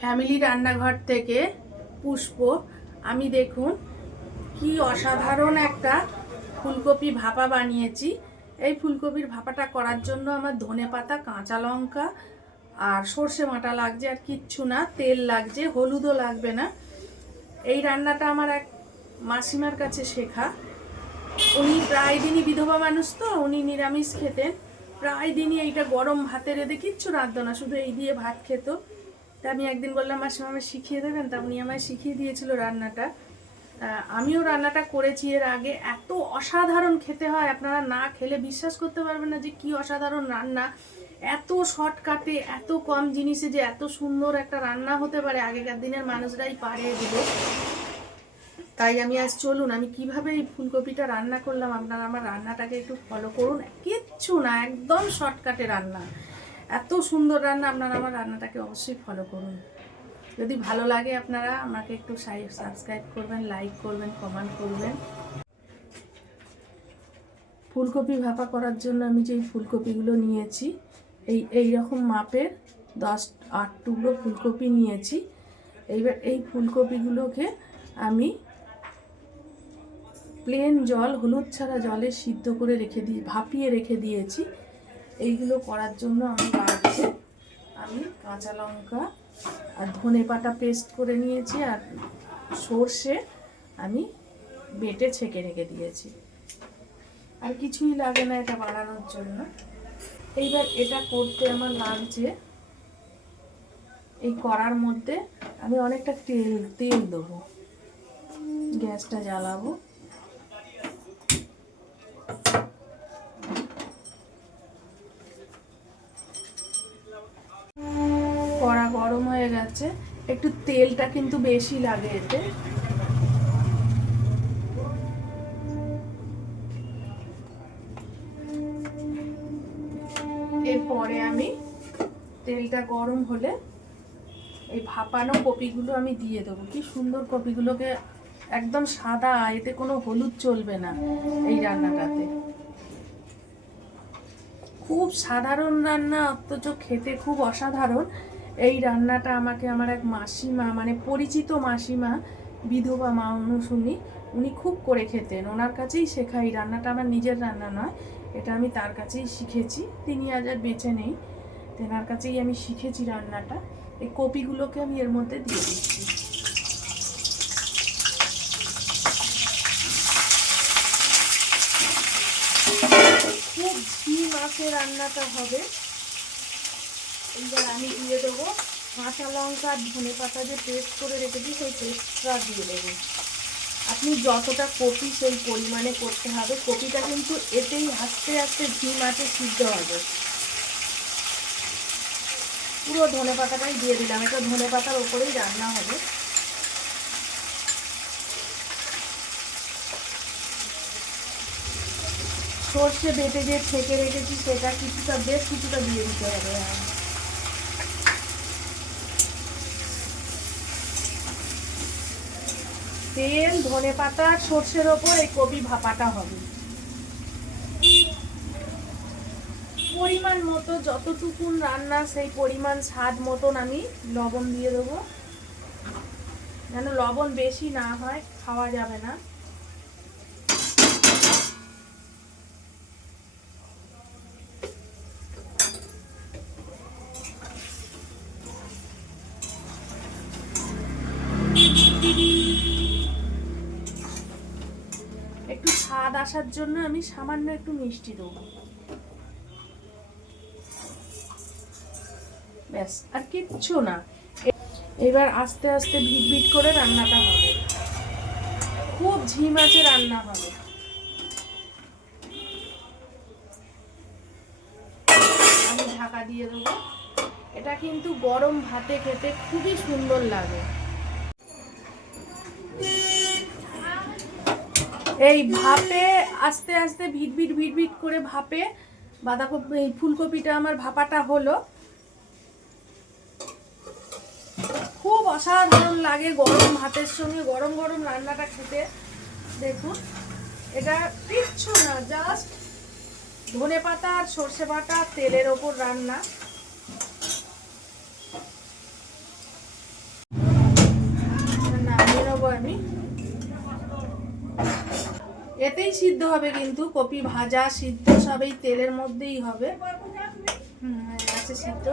Family রান্নাঘর থেকে পুষ্প। আমি দেখুন কি অসাধারণ একটা ফুলকপি ভাপা বানিয়েছি। এই ফুলকপির ভাপাটা করার জন্য আমার ধনেপাতা, কাঁচা লঙ্কা আর সর্ষে বাটা লাগছে, আর কিচ্ছু না। তেল লাগছে, হলুদও লাগবে না। এই রান্নাটা আমার এক মাসিমার কাছে শেখা। উনি প্রায় দিনই বিধবা মানুষ, তো উনি নিরামিষ খেতেন। প্রায় দিনই এইটা গরম ভাতের এতে কিচ্ছু রাঁধতো না, শুধু এই দিয়ে ভাত খেত। তা আমি একদিন বললাম, মাসিমা আমায় শিখিয়ে দেবেন? তা উনি আমায় শিখিয়ে দিয়েছিল রান্নাটা। আমিও রান্নাটা করেছি এর আগে। এত অসাধারণ খেতে হয়, আপনারা না খেলে বিশ্বাস করতে পারবেন না যে কি অসাধারণ রান্না। এত শর্টকাটে, এত কম জিনিসে যে এত সুন্দর একটা রান্না হতে পারে, আগেকার দিনের মানুষরাই পারে এগুলো। তাই আমি আজ চলুন আমি কিভাবে এই ফুলকপিটা রান্না করলাম, আপনারা আমার রান্নাটাকে একটু ফলো করুন। কিচ্ছু না, একদম শর্টকাটে রান্না, এত সুন্দর রান্না। আপনারা আমার রান্নাটাকে অবশ্যই ফলো করুন। যদি ভালো লাগে আপনারা আমাকে একটু সাবস্ক্রাইব করবেন, লাইক করবেন, কমেন্ট করবেন। ফুলকপি ভাপা করার জন্য আমি যে ফুলকপিগুলো নিয়েছি, এই রকম মাপের 10-8 টুকরো ফুলকপি নিয়েছি। এইবার এই ফুলকপিগুলোকে আমি প্লেন জল, হলুদ ছাড়া জলে সিদ্ধ করে ভাপিয়ে রেখে দিয়েছি। এইগুলো করার জন্য আমি লাগছে, আমি কাঁচা লঙ্কা আর ধনেপাতা পেস্ট করে নিয়েছি, আর সর্ষে আমি বেটে ছেঁকে রেখে দিয়েছি। আর কিছুই লাগে না এটা বানানোর জন্য। এইবার এটা করতে আমার লাগছে, এই কড়ার মধ্যে আমি অনেকটা তেল দেবো। গ্যাসটা জ্বালাবো। কড়া গরম হয়ে গেছে, একটু তেলটা কিন্তু বেশি লাগে এতে। এরপরে আমি তেলটা গরম হলে এই ভাপানো কপিগুলো আমি দিয়ে দেবো। কি সুন্দর কপিগুলোকে, একদম সাদা, এতে কোনো হলুদ চলবে না এই রান্নাটাতে। খুব সাধারণ রান্না, অথচ খেতে খুব অসাধারণ। এই রান্নাটা আমাকে আমার এক মাসিমা, মানে পরিচিত মাসিমা, বিধবা মানুষ উনি খুব করে খেতেন। ওনার কাছেই শেখা এই রান্নাটা, আমার নিজের রান্না নয়, এটা আমি তার কাছেই শিখেছি। তিনি আজ আর বেঁচে নেই, তেনার কাছেই আমি শিখেছি রান্নাটা। এই কপিগুলোকে আমি এর মধ্যে দিয়ে দিচ্ছি। খুব ঘি মাখে রান্নাটা হবে। এইবার আমি দিয়ে দেবো কাঁচা লঙ্কা, ধনেপাতা যে পেস্ট করে রেখেছি সেই পেস্টটা দিয়ে দেবো। আপনি যতটা কপি সেই পরিমাণে করতে হবে। কপিটা কিন্তু এতেই আস্তে আস্তে ঘি মাখে সিদ্ধ হবে। পুরো ধনেপাতাটাই দিয়ে দিলাম, এটা ধনেপাতার ওপরেই রান্না হবে। সর্ষে বেটে যে ছেঁকে রেখেছি সেটা বেশ কিছুটা দিয়ে দিতে হবে। তেল, ধনেপাতা, সর্ষের ওপর এই কপি ভাপাটা হবে। পরিমাণ মতো, যতটুকুন রান্না সেই পরিমাণ স্বাদ মতন আমি লবণ দিয়ে দেবো, যেন লবণ বেশি না হয়, খাওয়া যাবে না। একটু স্বাদ আসার জন্য আমি সামান্য একটু মিষ্টি দেবো, ব্যাস, আর কিচ্ছু না। এবার আস্তে আস্তে ভিট ভিট করে রান্নাটা হবে, খুব ঝিম আঁচে রান্না হবে। আমি ঢাকা দিয়ে দেবো। এটা কিন্তু গরম ভাতে খেতে খুবই সুন্দর লাগে। এই ভাপে আস্তে আস্তে ভিট ভিট করে ভাপে বাঁধাকপি, এই ফুলকপিটা আমার ভাপাটা হলো। খুব অসাধারণ লাগে গরম ভাতের সঙ্গে গরম গরম রান্নাটা খেতে। দেখুন, এটা কিচ্ছু না, জাস্ট ধনেপাতা আর সর্ষে বাটা তেলের ওপর রান্না। এতেই সিদ্ধ হবে, কিন্তু কপি ভাজা সিদ্ধ সব এই তেলের মধ্যেই হবে। হয়ে গেছে সিদ্ধ।